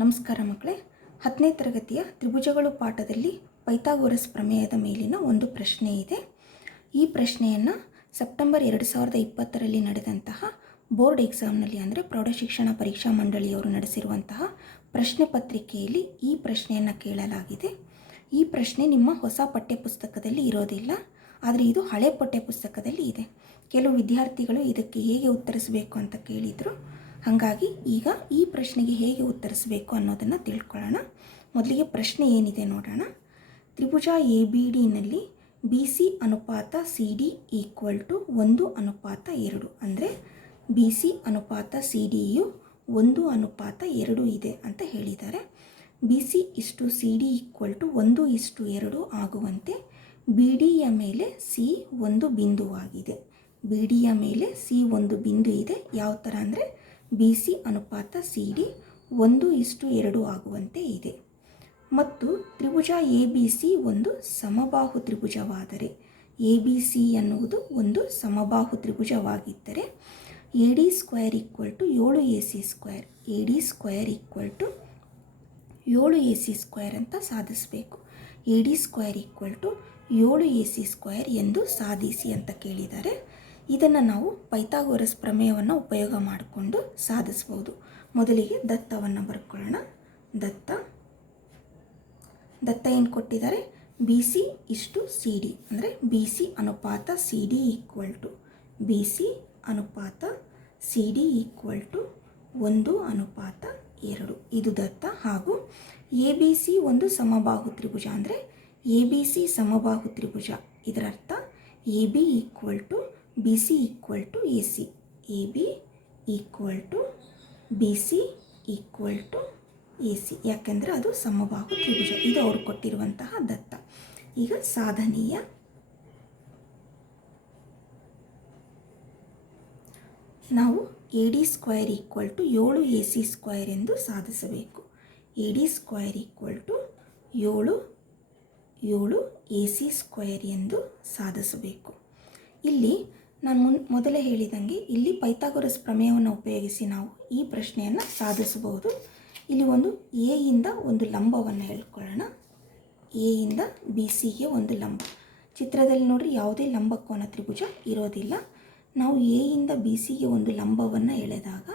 ನಮಸ್ಕಾರ ಮಕ್ಕಳೇ. 10ನೇ ತರಗತಿಯ ತ್ರಿಭುಜಗಳು ಪಾಠದಲ್ಲಿ ಪೈಥಾಗೋರಸ್ ಪ್ರಮೇಯದ ಮೇಲಿನ ಒಂದು ಪ್ರಶ್ನೆ ಇದೆ. ಈ ಪ್ರಶ್ನೆಯನ್ನು ಸೆಪ್ಟೆಂಬರ್ 2020ರಲ್ಲಿ ನಡೆದಂತಹ ಬೋರ್ಡ್ ಎಕ್ಸಾಮ್ನಲ್ಲಿ ಅಂದರೆ ಪ್ರೌಢಶಿಕ್ಷಣ ಪರೀಕ್ಷಾ ಮಂಡಳಿಯವರು ನಡೆಸಿರುವಂತಹ ಪ್ರಶ್ನೆ ಪತ್ರಿಕೆಯಲ್ಲಿ ಈ ಪ್ರಶ್ನೆಯನ್ನು ಕೇಳಲಾಗಿದೆ. ಈ ಪ್ರಶ್ನೆ ನಿಮ್ಮ ಹೊಸ ಪಠ್ಯಪುಸ್ತಕದಲ್ಲಿ ಇರೋದಿಲ್ಲ, ಆದರೆ ಇದು ಹಳೆ ಪಠ್ಯಪುಸ್ತಕದಲ್ಲಿ ಇದೆ. ಕೆಲವು ವಿದ್ಯಾರ್ಥಿಗಳು ಇದಕ್ಕೆ ಹೇಗೆ ಉತ್ತರಿಸಬೇಕು ಅಂತ ಕೇಳಿದರು. ಹಾಗಾಗಿ ಈಗ ಈ ಪ್ರಶ್ನೆಗೆ ಹೇಗೆ ಉತ್ತರಿಸಬೇಕು ಅನ್ನೋದನ್ನು ತಿಳ್ಕೊಳ್ಳೋಣ. ಮೊದಲಿಗೆ ಪ್ರಶ್ನೆ ಏನಿದೆ ನೋಡೋಣ. ತ್ರಿಭುಜ ABDನಲ್ಲಿ BC ಅನುಪಾತ CD = 1:2 ಅಂದರೆ BC ಅನುಪಾತ CDಯು 1:2 ಇದೆ ಅಂತ ಹೇಳಿದ್ದಾರೆ. BC = CD = 1:2 ಆಗುವಂತೆ BDಯ ಮೇಲೆ C ಒಂದು ಬಿಂದುವಾಗಿದೆ. BDಯ ಮೇಲೆ C ಒಂದು ಬಿಂದು ಇದೆ. ಯಾವ ಥರ ಅಂದರೆ BC ಅನುಪಾತ CD 1:2 ಆಗುವಂತೆ ಇದೆ. ಮತ್ತು ತ್ರಿಭುಜ ABC ಒಂದು ಸಮಬಾಹು ತ್ರಿಭುಜವಾದರೆ, ABC ಎನ್ನುವುದು ಒಂದು ಸಮಬಾಹು ತ್ರಿಭುಜವಾಗಿದ್ದರೆ AD² = 7AC², AD² = 7AC² ಅಂತ ಸಾಧಿಸಬೇಕು. AD² = 7AC² ಎಂದು ಸಾಧಿಸಿ ಅಂತ ಕೇಳಿದ್ದಾರೆ. ಇದನ್ನು ನಾವು ಪೈಥಾಗೋರಸ್ ಪ್ರಮೇಯವನ್ನು ಉಪಯೋಗ ಮಾಡಿಕೊಂಡು ಸಾಧಿಸ್ಬೋದು. ಮೊದಲಿಗೆ ದತ್ತವನ್ನು ಬರ್ಕೊಳ್ಳೋಣ. ದತ್ತ ಏನು ಕೊಟ್ಟಿದ್ದಾರೆ? BC = CD ಅಂದರೆ BC ಅನುಪಾತ CD = 1:2 ಇದು ದತ್ತ. ಹಾಗೂ ABC ಒಂದು ಸಮಬಾಹು ತ್ರಿಭುಜ ಅಂದರೆ ABC ಸಮಬಾಹು ತ್ರಿಭುಜ. ಇದರರ್ಥ AB = BC = AC, AB = BC = AC, ಯಾಕೆಂದರೆ ಅದು ಸಮಬಾಹು ತ್ರಿಭುಜ. ಇದು ಅವರು ಕೊಟ್ಟಿರುವಂತಹ ದತ್ತ. ಈಗ ಸಾಧನೀಯ. ನಾವು AD² = 7AC² ಎಂದು ಸಾಧಿಸಬೇಕು. AD² = 7AC² ಎಂದು ಸಾಧಿಸಬೇಕು. ಇಲ್ಲಿ ನಾನು ಮೊದಲೇ ಹೇಳಿದಂಗೆ ಇಲ್ಲಿ ಪೈಥಾಗೋರಸ್ ಪ್ರಮೇಯವನ್ನು ಉಪಯೋಗಿಸಿ ನಾವು ಈ ಪ್ರಶ್ನೆಯನ್ನು ಸಾಧಿಸಬಹುದು. ಇಲ್ಲಿ ಒಂದು A ಇಂದ ಒಂದು ಲಂಬವನ್ನು ಹೇಳ್ಕೊಳ್ಳೋಣ. A ಇಂದ BCಗೆ ಒಂದು ಲಂಬ. ಚಿತ್ರದಲ್ಲಿ ನೋಡ್ರಿ, ಯಾವುದೇ ಲಂಬಕೋನ ತ್ರಿಭುಜ ಇರೋದಿಲ್ಲ. ನಾವು A ಇಂದ BCಗೆ ಒಂದು ಲಂಬವನ್ನು ಎಳೆದಾಗ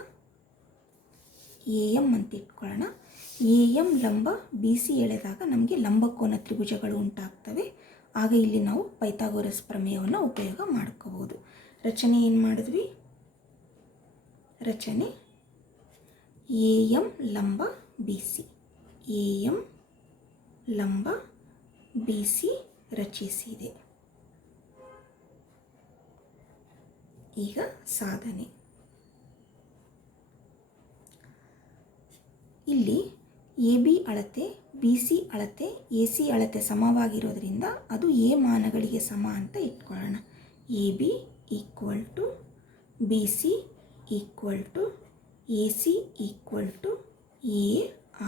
AM ಅಂತ ಇಟ್ಕೊಳ್ಳೋಣ. AM ಲಂಬ BC ಎಳೆದಾಗ ನಮಗೆ ಲಂಬಕೋನ ತ್ರಿಭುಜಗಳು ಉಂಟಾಗ್ತವೆ. ಆಗ ಇಲ್ಲಿ ನಾವು ಪೈಥಾಗೋರಸ್ ಪ್ರಮೇಯವನ್ನು ಉಪಯೋಗ ಮಾಡ್ಕೋಬೋದು. ರಚನೆ ಏನು ಮಾಡಿದ್ವಿ? ರಚನೆ AM ಲಂಬ BC, AM ಲಂಬ BC ರಚಿಸಿದೆ. ಈಗ ಸಾಧನೆ. ಇಲ್ಲಿ AB ಅಳತೆ, BC ಅಳತೆ, AC ಅಳತೆ ಸಮವಾಗಿರೋದ್ರಿಂದ ಅದು A ಮಾನಗಳಿಗೆ ಸಮ ಅಂತ ಇಟ್ಕೊಳ್ಳೋಣ. AB = BC = AC = A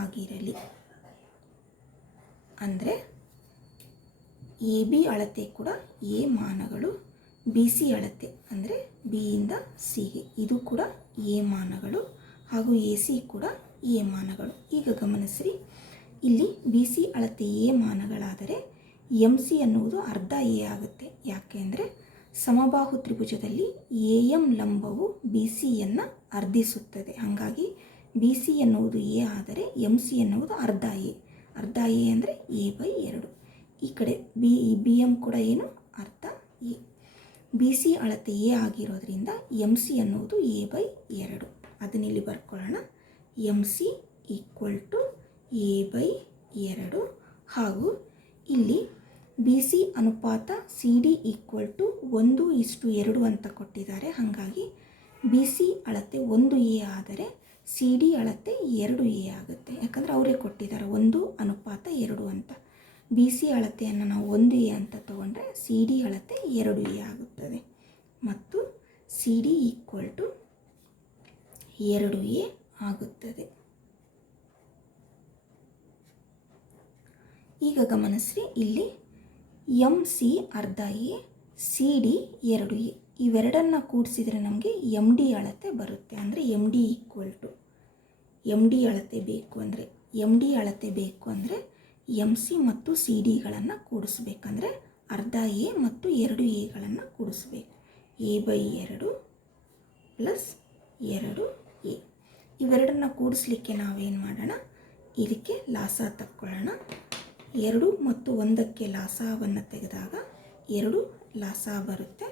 ಆಗಿರಲಿ. ಅಂದರೆ AB ಅಳತೆ ಕೂಡ A ಮಾನಗಳು, BC ಅಳತೆ ಅಂದರೆ B ಇಂದ Cಗೆ ಇದು ಕೂಡ A ಮಾನಗಳು, ಹಾಗೂ AC ಕೂಡ A ಮಾನಗಳು. ಈಗ ಗಮನಿಸ್ರಿ, ಇಲ್ಲಿ BC ಅಳತೆ A ಮಾನಗಳಾದರೆ MC ಎನ್ನುವುದು ಅರ್ಧ A ಆಗುತ್ತೆ. ಯಾಕೆ ಅಂದರೆ ಸಮಬಾಹು ತ್ರಿಭುಜದಲ್ಲಿ AM ಲಂಬವು BCಯನ್ನು ಅರ್ಧಿಸುತ್ತದೆ. ಹಾಗಾಗಿ BC ಎನ್ನುವುದು A ಆದರೆ MC ಎನ್ನುವುದು ಅರ್ಧ A. ಅರ್ಧ A ಅಂದರೆ A/2. ಈ ಕಡೆ BM ಕೂಡ ಏನು? ಅರ್ಧ A. BC ಅಳತೆ A ಆಗಿರೋದ್ರಿಂದ MC ಎನ್ನುವುದು A/2. ಅದನ್ನಿಲ್ಲಿ ಬರ್ಕೊಳ್ಳೋಣ. MC = A/2. ಹಾಗೂ ಇಲ್ಲಿ BC ಅನುಪಾತ CD = 1:2 ಅಂತ ಕೊಟ್ಟಿದ್ದಾರೆ. ಹಾಗಾಗಿ BC ಅಳತೆ 1A ಆದರೆ CD ಅಳತೆ 2A ಆಗುತ್ತೆ. ಯಾಕಂದರೆ ಅವರೇ ಕೊಟ್ಟಿದ್ದಾರೆ 1:2 ಅಂತ. BC ಅಳತೆಯನ್ನು ನಾವು 1A ಅಂತ ತಗೊಂಡ್ರೆ CD ಅಳತೆ 2A ಆಗುತ್ತದೆ. ಮತ್ತು CD = 2A ಆಗುತ್ತದೆ. ಈಗ ಗಮನಿಸ್ರಿ, ಇಲ್ಲಿ MC ಅರ್ಧ A, CD 2A ಇವೆರಡನ್ನು ಕೂಡಿಸಿದರೆ ನಮಗೆ MD ಅಳತೆ ಬರುತ್ತೆ. ಅಂದರೆ MD = ಎಮ್ ಡಿ ಅಳತೆ ಬೇಕು ಅಂದರೆ ಎಮ್ ಸಿ ಮತ್ತು ಸಿ ಡಿಗಳನ್ನು ಕೂಡಿಸ್ಬೇಕಂದ್ರೆ ಅರ್ಧ ಎ ಮತ್ತು 2 ಎಗಳನ್ನು ಕೂಡಿಸ್ಬೇಕು. a/2 plus 2 A. ಇವೆರಡನ್ನ ಕೂಡಿಸ್ಲಿಕ್ಕೆ ನಾವೇನು ಮಾಡೋಣ, ಇದಕ್ಕೆ ಲಾಸ ತಕ್ಕೊಳ್ಳೋಣ. 2 ಮತ್ತು 1ಕ್ಕೆ ಲಾಸವನ್ನು ತೆಗೆದಾಗ 2 ಲಾಸ ಬರುತ್ತೆ.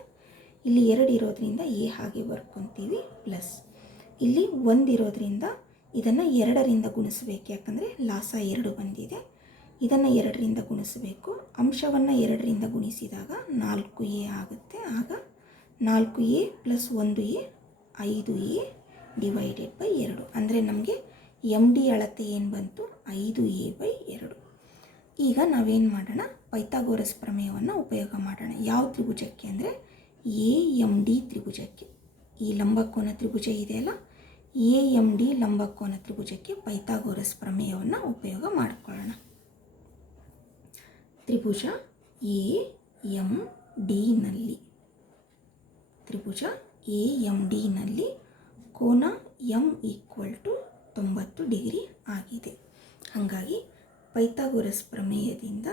ಇಲ್ಲಿ 2 ಇರೋದ್ರಿಂದ ಎ ಹಾಗೆ ಬರ್ಕೊತೀವಿ. ಪ್ಲಸ್ ಇಲ್ಲಿ 1 ಇರೋದ್ರಿಂದ ಇದನ್ನು 2ರಿಂದ ಗುಣಿಸ್ಬೇಕು, ಯಾಕಂದರೆ ಲಾಸ 2 ಬಂದಿದೆ. ಇದನ್ನು 2ರಿಂದ ಗುಣಿಸಬೇಕು. ಅಂಶವನ್ನು 2ರಿಂದ ಗುಣಿಸಿದಾಗ 4a ಆಗುತ್ತೆ. ಆಗ 4a plus 1a 5a divided by 2. ಅಂದರೆ ನಮಗೆ ಎಮ್ ಡಿ ಅಳತೆ ಏನು ಬಂತು, 5a/2. ಈಗ ನಾವೇನು ಮಾಡೋಣ, ಪೈಥಾಗೋರಸ್ ಪ್ರಮೇಯವನ್ನು ಉಪಯೋಗ ಮಾಡೋಣ. ಯಾವ ತ್ರಿಭುಜಕ್ಕೆ ಅಂದರೆ AMD ತ್ರಿಭುಜಕ್ಕೆ. ಈ ಲಂಬಕೋನ ತ್ರಿಭುಜ ಇದೆಯಲ್ಲ, AMD ಲಂಬಕೋನ ತ್ರಿಭುಜಕ್ಕೆ ಪೈಥಾಗೋರಸ್ ಪ್ರಮೇಯವನ್ನು ಉಪಯೋಗ ಮಾಡಿಕೊಳ್ಳೋಣ. ತ್ರಿಭುಜ AMD ನಲ್ಲಿ ಕೋನ M = 90 ಡಿಗ್ರಿ ಆಗಿದೆ. ಹಾಗಾಗಿ ಪೈಥಾಗೋರಸ್ ಪ್ರಮೇಯದಿಂದ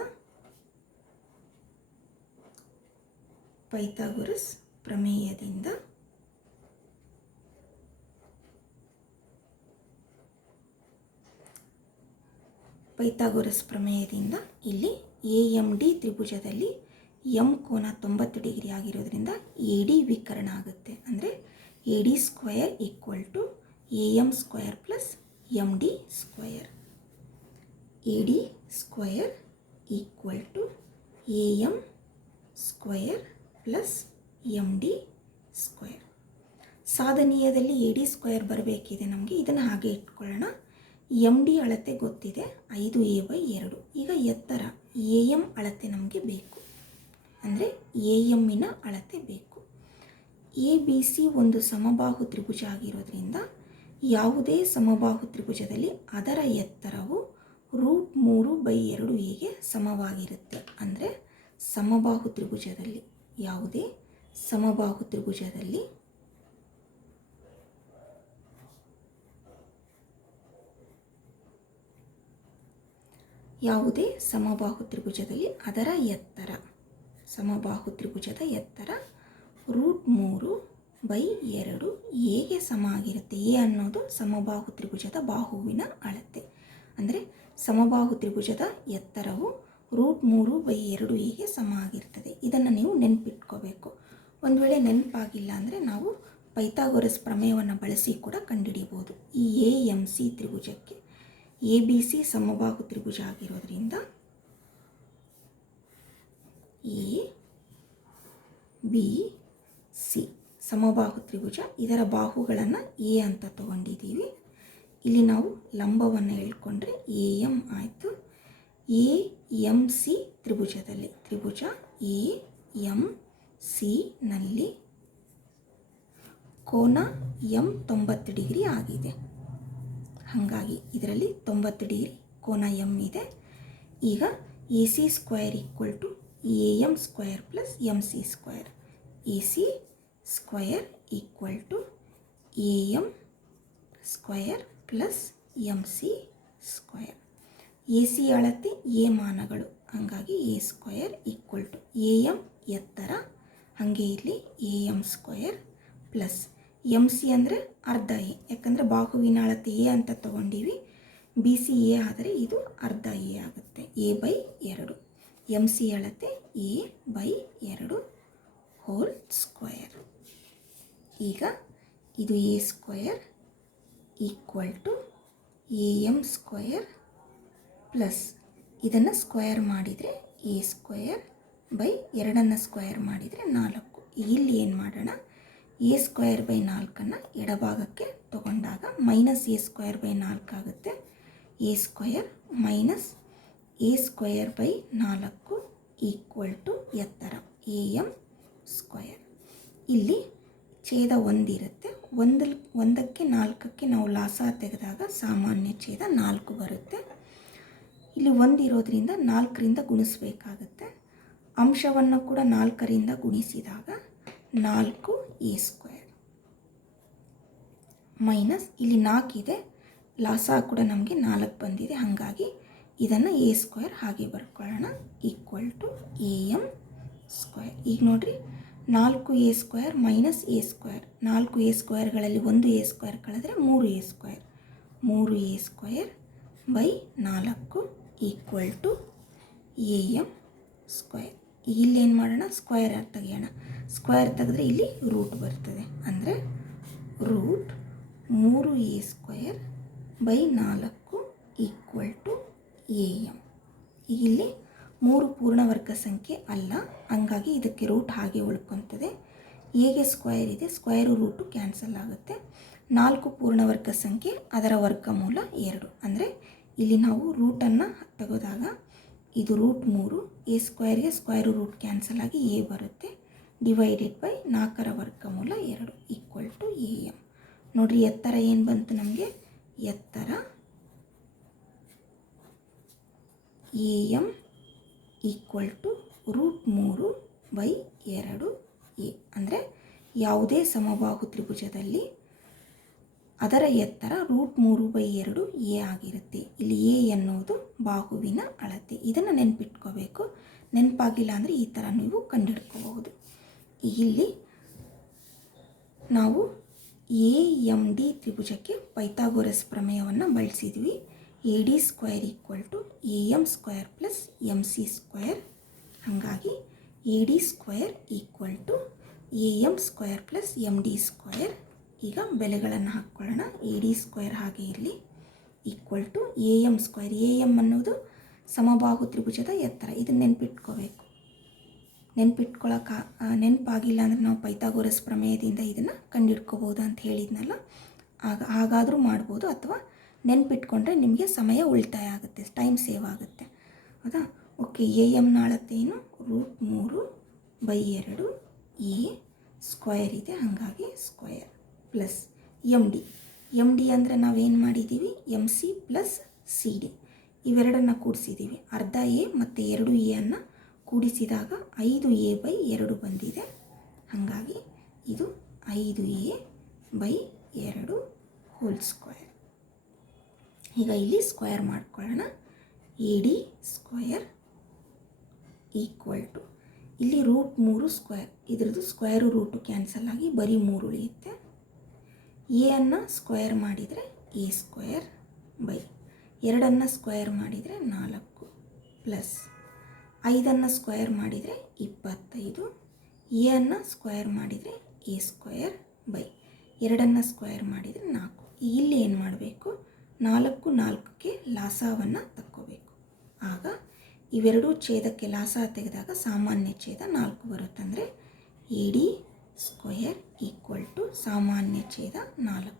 ಇಲ್ಲಿ AMD ತ್ರಿಭುಜದಲ್ಲಿ M ಕೋನ 90 ಡಿಗ್ರಿ ಆಗಿರೋದ್ರಿಂದ AD ವಿಕರಣ ಆಗುತ್ತೆ. ಅಂದರೆ AD² = AM² plus MD². AD² = AM² plus MD². ಸಾಧನೀಯದಲ್ಲಿ AD² ಬರಬೇಕಿದೆ ನಮಗೆ. ಇದನ್ನು ಹಾಗೆ ಇಟ್ಕೊಳ್ಳೋಣ. MD ಅಳತೆ ಗೊತ್ತಿದೆ, 5a/2. ಈಗ ಎತ್ತರ AM ಅಳತೆ ನಮಗೆ ಬೇಕು, ಅಂದರೆ AMನ ಅಳತೆ ಬೇಕು. ABC ಒಂದು ಸಮಬಾಹು ತ್ರಿಭುಜ ಆಗಿರೋದ್ರಿಂದ ಯಾವುದೇ ಸಮಬಾಹು ತ್ರಿಭುಜದಲ್ಲಿ ಅದರ ಎತ್ತರವು √3/2aಗೆ ಸಮವಾಗಿರುತ್ತೆ. ಅಂದರೆ ಸಮಬಾಹು ತ್ರಿಭುಜದಲ್ಲಿ ಯಾವುದೇ ಸಮಬಾಹು ತ್ರಿಭುಜದಲ್ಲಿ ಅದರ ಎತ್ತರ, ಸಮಬಾಹು ತ್ರಿಭುಜದ ಎತ್ತರ √3/2 ಎಗೆ ಸಮ ಆಗಿರುತ್ತೆ. ಎ ಅನ್ನೋದು ಸಮಬಾಹು ತ್ರಿಭುಜದ ಬಾಹುವಿನ ಅಳತೆ. ಅಂದರೆ ಸಮಬಾಹು ತ್ರಿಭುಜದ ಎತ್ತರವು √3/2ಎಗೆ ಸಮ ಆಗಿರ್ತದೆ. ಇದನ್ನು ನೀವು ನೆನಪಿಟ್ಕೋಬೇಕು. ಒಂದು ವೇಳೆ ನೆನಪಾಗಿಲ್ಲ ಅಂದರೆ ನಾವು ಪೈಥಾಗೋರಸ್ ಪ್ರಮೇಯವನ್ನು ಬಳಸಿ ಕೂಡ ಕಂಡುಹಿಡಿಬೋದು. ಈ AMC ತ್ರಿಭುಜಕ್ಕೆ ABC ಸಮಬಾಹು ತ್ರಿಭುಜ ಆಗಿರೋದ್ರಿಂದ ABC ಸಮಬಾಹು ತ್ರಿಭುಜ, ಇದರ ಬಾಹುಗಳನ್ನು A ಅಂತ ತಗೊಂಡಿದ್ದೀವಿ. ಇಲ್ಲಿ ನಾವು ಲಂಬವನ್ನು ಹೇಳ್ಕೊಂಡ್ರೆ AM ಆಯಿತು. AMC ತ್ರಿಭುಜದಲ್ಲಿ, ತ್ರಿಭುಜ AMC ನಲ್ಲಿ ಕೋನ M 90 ಡಿಗ್ರಿ ಆಗಿದೆ. ಹಾಗಾಗಿ ಇದರಲ್ಲಿ 90 ಡಿಗ್ರಿ ಕೋನ M ಇದೆ. ಈಗ AC² = AM² plus MC². AC² = AM² plus MC². AC ಅಳತೆ A ಮಾನಗಳು, ಹಾಗಾಗಿ A² = AM ಎತ್ತರ, ಹಾಗೆ ಇಲ್ಲಿ AM² ಪ್ಲಸ್ MC ಅಂದರೆ ಅರ್ಧ ಎ, ಯಾಕಂದರೆ ಬಾಹುವಿನ ಅಳತೆ A ಅಂತ ತಗೊಂಡೀವಿ. BC A ಆದರೆ ಇದು ಅರ್ಧ ಎ ಆಗುತ್ತೆ, a/2. MC ಅಳತೆ a/2 ಹೋಲ್ ಸ್ಕ್ವೇರ್. ಈಗ ಇದು A² = AM² ಪ್ಲಸ್ ಇದನ್ನು ಸ್ಕ್ವೇರ್ ಮಾಡಿದರೆ A²/2 ಸ್ಕ್ವೇರ್ ಮಾಡಿದರೆ 4. ಇಲ್ಲಿ ಏನು ಮಾಡೋಣ, A²/4 ಎಡಭಾಗಕ್ಕೆ ತಗೊಂಡಾಗ -A²/4 ಆಗುತ್ತೆ. A² ಮೈನಸ್ A²/4 = ಎತ್ತರ AM². ಇಲ್ಲಿ ಛೇದ 1 ಇರುತ್ತೆ. 1ಕ್ಕೆ 4ಕ್ಕೆ ನಾವು ಲಾಸ ತೆಗೆದಾಗ ಸಾಮಾನ್ಯ ಛೇದ 4 ಬರುತ್ತೆ. ಇಲ್ಲಿ 1 ಇರೋದ್ರಿಂದ 4ರಿಂದ ಗುಣಿಸಬೇಕಾಗುತ್ತೆ. ಅಂಶವನ್ನು ಕೂಡ 4ರಿಂದ ಗುಣಿಸಿದಾಗ 4A² ಮೈನಸ್ ಇಲ್ಲಿ 4 ಇದೆ, ಲಾಸ ಕೂಡ ನಮಗೆ 4 ಬಂದಿದೆ. ಹಾಗಾಗಿ ಇದನ್ನು ಎ ಸ್ಕ್ವೇರ್ ಹಾಗೆ ಬರ್ಕೊಳ್ಳೋಣ equal to A M square. ಈಗ ನೋಡಿರಿ 4a square minus A square, 4a ಸ್ಕ್ವೇರ್ಗಳಲ್ಲಿ 1a ಸ್ಕ್ವೇರ್ ಕಳೆದ್ರೆ 3a square, 3a square by 4 equal to A M square. ಇಲ್ಲಿ ಏನು ಮಾಡೋಣ, ಸ್ಕ್ವೇರ್ ತೆಗೆಯೋಣ. ಸ್ಕ್ವೇರ್ ತೆಗೆದ್ರೆ ಇಲ್ಲಿ ರೂಟ್ ಬರ್ತದೆ, ಅಂದರೆ root 3a square by 4 equal to A M. ಇಲ್ಲಿ 3 ಪೂರ್ಣವರ್ಗ ಸಂಖ್ಯೆ ಅಲ್ಲ, ಹಂಗಾಗಿ ಇದಕ್ಕೆ ರೂಟ್ ಹಾಗೆ ಉಳ್ಕೊತದೆ. ಎಗೆ ಸ್ಕ್ವೇರ್ ಇದೆ, ಸ್ಕ್ವೇರು ರೂಟು ಕ್ಯಾನ್ಸಲ್ ಆಗುತ್ತೆ. 4 ಪೂರ್ಣವರ್ಗ ಸಂಖ್ಯೆ, ಅದರ ವರ್ಗಮೂಲ 2. ಅಂದರೆ ಇಲ್ಲಿ ನಾವು ರೂಟನ್ನು ತೆಗೆದಾಗ ಇದು ರೂಟ್ 3, ಎ ಸ್ಕ್ವೇರ್ಗೆ ಸ್ಕ್ವೇರು ರೂಟ್ ಕ್ಯಾನ್ಸಲ್ ಆಗಿ ಎ ಬರುತ್ತೆ, ಡಿವೈಡೆಡ್ ಬೈ 4ರ ವರ್ಗಮೂಲ 2 ಈಕ್ವಲ್ ಟು ಎ ಎಮ್. ನೋಡಿರಿ ಎತ್ತರ ಏನು ಬಂತು ನಮಗೆ, ಎತ್ತರ A M equal to root 3 by 2 A. ಅಂದರೆ ಯಾವುದೇ ಸಮಬಾಹು ತ್ರಿಭುಜದಲ್ಲಿ ಅದರ ಎತ್ತರ ರೂಟ್ 3 ಬೈ 2 ಎ ಆಗಿರುತ್ತೆ. ಇಲ್ಲಿ ಎ ಎನ್ನುವುದು ಬಾಹುವಿನ ಅಳತೆ. ಇದನ್ನು ನೆನಪಿಟ್ಕೋಬೇಕು. ನೆನಪಾಗಿಲ್ಲ ಅಂದರೆ ಈ ಥರ ನೀವು ಕಂಡುಹಿಡ್ಕೋಬಹುದು. ಇಲ್ಲಿ ನಾವು ಎ ಎಮ್ ಡಿ ತ್ರಿಭುಜಕ್ಕೆ ಪೈಥಾಗೋರಸ್ ಪ್ರಮೇಯವನ್ನು ಬಳಸಿದ್ವಿ. A D square equal to A M square plus M C square. ಹಾಗಾಗಿ A D square equal to A M square plus M D square. ಈಗ ಬೆಲೆಗಳನ್ನು ಹಾಕ್ಕೊಳ್ಳೋಣ. ಎ ಡಿ ಸ್ಕ್ವೇರ್ ಹಾಗೆ ಇರಲಿ equal to A M square. A M ಅನ್ನೋದು ಸಮಬಾಹು ತ್ರಿಭುಜದ ಎತ್ತರ. ಇದನ್ನು ನೆನಪಿಟ್ಕೋಬೇಕು. ನೆನಪಾಗಿಲ್ಲ ಅಂದರೆ ನಾವು ಪೈಥಾಗೋರಸ್ ಪ್ರಮೇಯದಿಂದ ಇದನ್ನು ಕಂಡುಹಿಡ್ಕೋಬೋದು ಅಂತ ಹೇಳಿದ್ನಲ್ಲ, ಹಾಗಾದರೂ ಮಾಡ್ಬೋದು. ಅಥವಾ ನೆನಪಿಟ್ಕೊಂಡ್ರೆ ನಿಮಗೆ ಸಮಯ ಉಳಿತಾಯ ಆಗುತ್ತೆ, ಟೈಮ್ ಸೇವ್ ಆಗುತ್ತೆ. ಹೌದಾ? ಓಕೆ, ಎ ಎಮ್ನ ಅಳತೆ ಏನು, ರೂಟ್ 3 ಬೈ 2 ಎ ಸ್ಕ್ವೇರ್ ಇದೆ, ಹಾಗಾಗಿ square plus M D. M D ಅಂದರೆ ನಾವೇನು ಮಾಡಿದ್ದೀವಿ, M C plus C D ಇವೆರಡನ್ನು ಕೂಡಿಸಿದ್ದೀವಿ. ಅರ್ಧ ಎ ಮತ್ತು 2 ಎ ಅನ್ನು ಕೂಡಿಸಿದಾಗ 5a ಬೈ 2 ಬಂದಿದೆ. ಹಾಗಾಗಿ ಇದು 5a ಬೈ 2 ಹೋಲ್ ಸ್ಕ್ವೇರ್. ಈಗ ಇಲ್ಲಿ ಸ್ಕ್ವೇರ್ ಮಾಡ್ಕೊಳ್ಳೋಣ. A D square equal to ಇಲ್ಲಿ ರೂಟ್ 3 ಸ್ಕ್ವೇರ್, ಇದ್ರದ್ದು ಸ್ಕ್ವೇರು ರೂಟು ಕ್ಯಾನ್ಸಲ್ ಆಗಿ ಬರೀ 3 ಉಳಿಯುತ್ತೆ. ಎ ಅನ್ನು ಸ್ಕ್ವೇರ್ ಮಾಡಿದರೆ ಎ ಸ್ಕ್ವೇರ್ ಬೈ 2 ಸ್ಕ್ವೇರ್ ಮಾಡಿದರೆ 4 ಪ್ಲಸ್ 5 ಸ್ಕ್ವೇರ್ ಮಾಡಿದರೆ 25. ಎ ಅನ್ನು ಸ್ಕ್ವೇರ್ ಮಾಡಿದರೆ ಎ ಸ್ಕ್ವೇರ್ ಬೈ 2 ಸ್ಕ್ವೇರ್ ಮಾಡಿದರೆ 4. ಇಲ್ಲಿ ಏನು ಮಾಡಬೇಕು, 4 4ಕ್ಕೆ ಲಾಸವನ್ನು ತಕ್ಕೋಬೇಕು. ಆಗ ಇವೆರಡೂ ಛೇದಕ್ಕೆ ಲಾಸ ತೆಗೆದಾಗ ಸಾಮಾನ್ಯ ಛೇದ 4 ಬರುತ್ತೆ. ಅಂದರೆ A D square equal to ಸಾಮಾನ್ಯ ಛೇದ 4.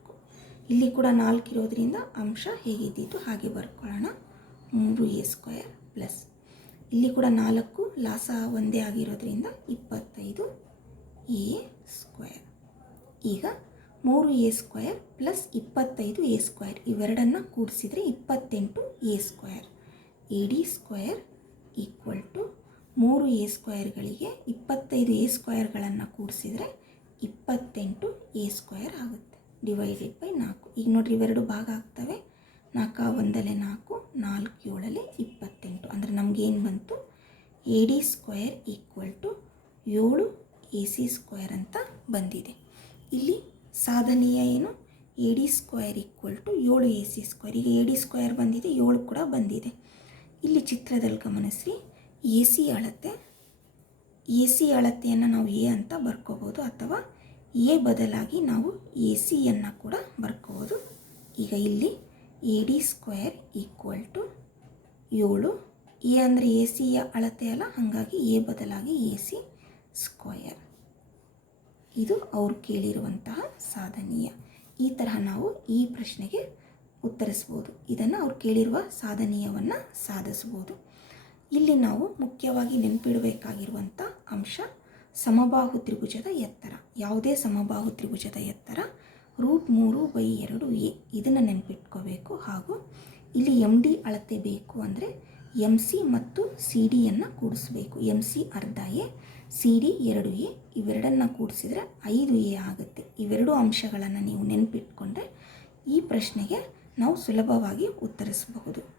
ಇಲ್ಲಿ ಕೂಡ 4 ಇರೋದ್ರಿಂದ ಅಂಶ ಹೇಗಿದ್ದಿತ್ತು ಹಾಗೆ ಬರ್ಕೊಳ್ಳೋಣ. 3a ಸ್ಕ್ವೇರ್ ಪ್ಲಸ್ ಇಲ್ಲಿ ಕೂಡ 4 ಲಾಸ ಒಂದೇ ಆಗಿರೋದ್ರಿಂದ 25a ಸ್ಕ್ವೇರ್. ಈಗ 3a square plus 25a square ಇವೆರಡನ್ನು ಕೂಡಿಸಿದರೆ 28a square. A D square equal to 3a ಸ್ಕ್ವೇರ್ಗಳಿಗೆ 25a ಸ್ಕ್ವೇರ್ಗಳನ್ನು ಕೂಡಿಸಿದರೆ 28a ಸ್ಕ್ವೇರ್ ಆಗುತ್ತೆ, ಡಿವೈಡೆಡ್ ಬೈ 4. ಈಗ ನೋಡಿರಿ ಇವೆರಡು ಭಾಗ ಆಗ್ತವೆ. 4 1 4, 4 7 28. ಅಂದರೆ ನಮಗೇನು ಬಂತು, A D square equal to 7ac square ಅಂತ ಬಂದಿದೆ. ಇಲ್ಲಿ ಸಾಧನೀಯ ಏನು, A D square equal to 7ac square. ಈಗ ಎ ಡಿ ಸ್ಕ್ವೇರ್ ಬಂದಿದೆ, 7 ಕೂಡ ಬಂದಿದೆ. ಇಲ್ಲಿ ಚಿತ್ರದಲ್ಲಿ ಗಮನಿಸ್ರಿ, ಎ ಸಿ ಅಳತೆಯನ್ನು ನಾವು ಎ ಅಂತ ಬರ್ಕೋಬೋದು, ಅಥವಾ ಎ ಬದಲಾಗಿ ನಾವು ಎ ಸಿಯನ್ನು ಕೂಡ ಬರ್ಕೋಬೋದು. ಈಗ ಇಲ್ಲಿ A D square equal to 7, A ಅಂದರೆ ಎ ಸಿಯ ಅಳತೆ ಅಲ್ಲ, ಹಾಗಾಗಿ ಎ ಬದಲಾಗಿ ಎ ಸಿ ಸ್ಕ್ವಯರ್. ಇದು ಅವರು ಕೇಳಿರುವಂತಹ ಸಾಧನೀಯ. ಈ ತರಹ ನಾವು ಈ ಪ್ರಶ್ನೆಗೆ ಉತ್ತರಿಸ್ಬೋದು. ಇದನ್ನು ಅವ್ರು ಕೇಳಿರುವ ಸಾಧನೀಯವನ್ನು ಸಾಧಿಸ್ಬೋದು. ಇಲ್ಲಿ ನಾವು ಮುಖ್ಯವಾಗಿ ನೆನಪಿಡಬೇಕಾಗಿರುವಂಥ ಅಂಶ ಸಮಬಾಹು ತ್ರಿಭುಜದ ಎತ್ತರ. ಯಾವುದೇ ಸಮಬಾಹು ತ್ರಿಭುಜದ ಎತ್ತರ ರೂಟ್ 3 ಬೈ 2 ಎ. ಇದನ್ನು ನೆನಪಿಟ್ಕೋಬೇಕು. ಹಾಗೂ ಇಲ್ಲಿ ಎಮ್ ಡಿ ಅಳತೆ ಬೇಕು ಅಂದರೆ ಎಮ್ ಸಿ ಮತ್ತು ಸಿ ಡಿಯನ್ನು ಕೂಡಿಸ್ಬೇಕು. ಎಮ್ ಸಿ ಅರ್ಧ ಎ, ಸಿ ಡಿ 2a ಇವೆರಡನ್ನು ಕೂಡಿಸಿದರೆ 5a ಆಗುತ್ತೆ. ಇವೆರಡು ಅಂಶಗಳನ್ನು ನೀವು ನೆನಪಿಟ್ಕೊಂಡ್ರೆ ಈ ಪ್ರಶ್ನೆಗೆ ನಾವು ಸುಲಭವಾಗಿ ಉತ್ತರಿಸಬಹುದು.